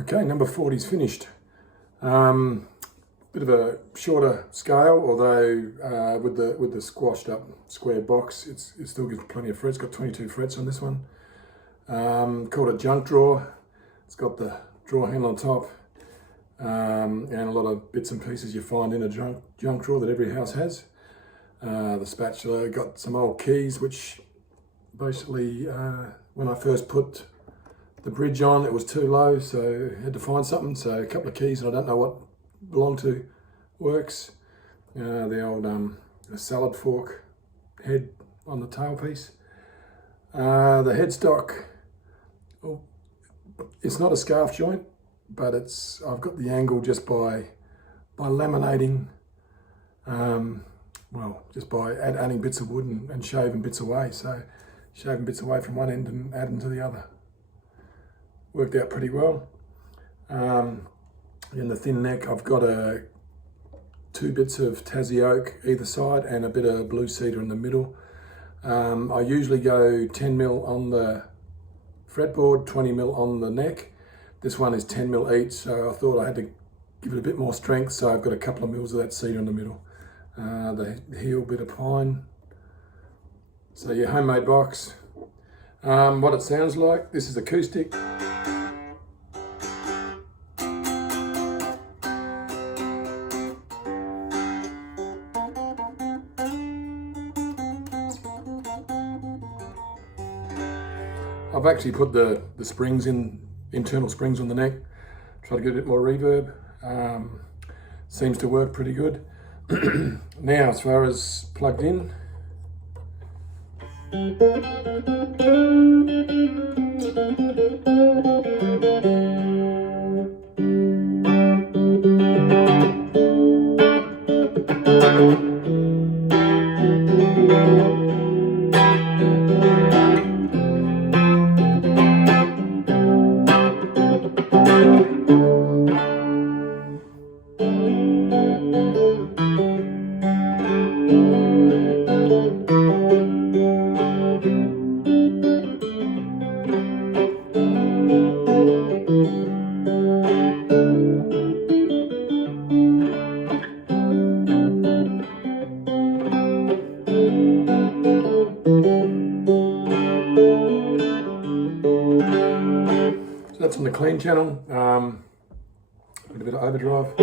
Okay, number 40 is finished. Bit of a shorter scale, although with the squashed up square box, it still gives plenty of frets. Got 22 frets on this one. Called a junk drawer. It's got the drawer handle on top, and a lot of bits and pieces you find in a junk drawer that every house has. The spatula, got some old keys, which basically when I first put the bridge on, it was too low, so I had to find something. So a couple of keys that I don't know what belong to works. The old salad fork head on the tailpiece. The headstock, well, it's not a scarf joint, but I've got the angle just by laminating, just by adding bits of wood and shaving bits away. So shaving bits away from one end and adding to the other. Worked out pretty well. In the thin neck, I've got two bits of Tassie oak either side and a bit of blue cedar in the middle. I usually go 10mm on the fretboard, 20mm on the neck. This one is 10mm each, so I thought I had to give it a bit more strength, so I've got a couple of mils of that cedar in the middle. The heel bit of pine. So your homemade box. What it sounds like, this is acoustic. I've actually put the springs internal springs on the neck, try to get a bit more reverb. Seems to work pretty good. Now, as far as plugged in, that's on the clean channel. A bit of overdrive.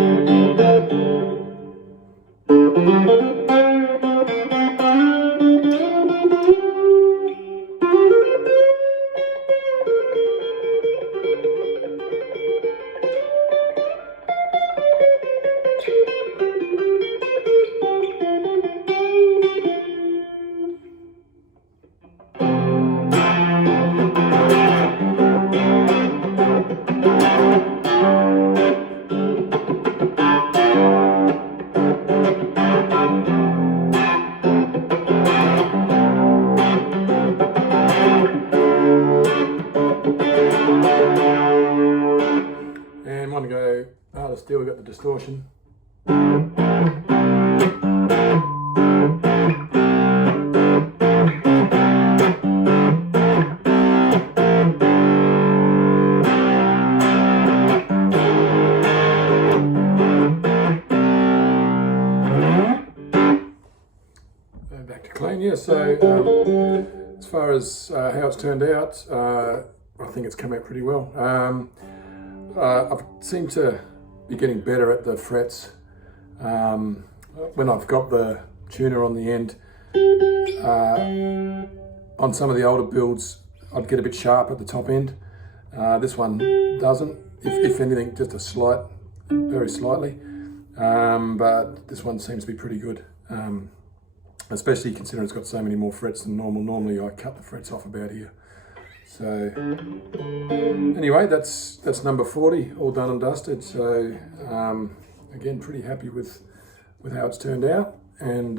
And want to go harder still, we've got the distortion. Back to clean, yeah. So as far as how it's turned out, I think it's come out pretty well. I've seemed to be getting better at the frets. When I've got the tuner on the end, on some of the older builds, I'd get a bit sharp at the top end. This one doesn't, if anything, just a slight, very slightly. But this one seems to be pretty good. Especially considering it's got so many more frets than normal. Normally I cut the frets off about here. So anyway, that's number 40, all done and dusted. So again, pretty happy with how it's turned out, and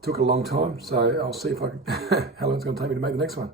took a long time. So I'll see if how long it's going to take me to make the next one.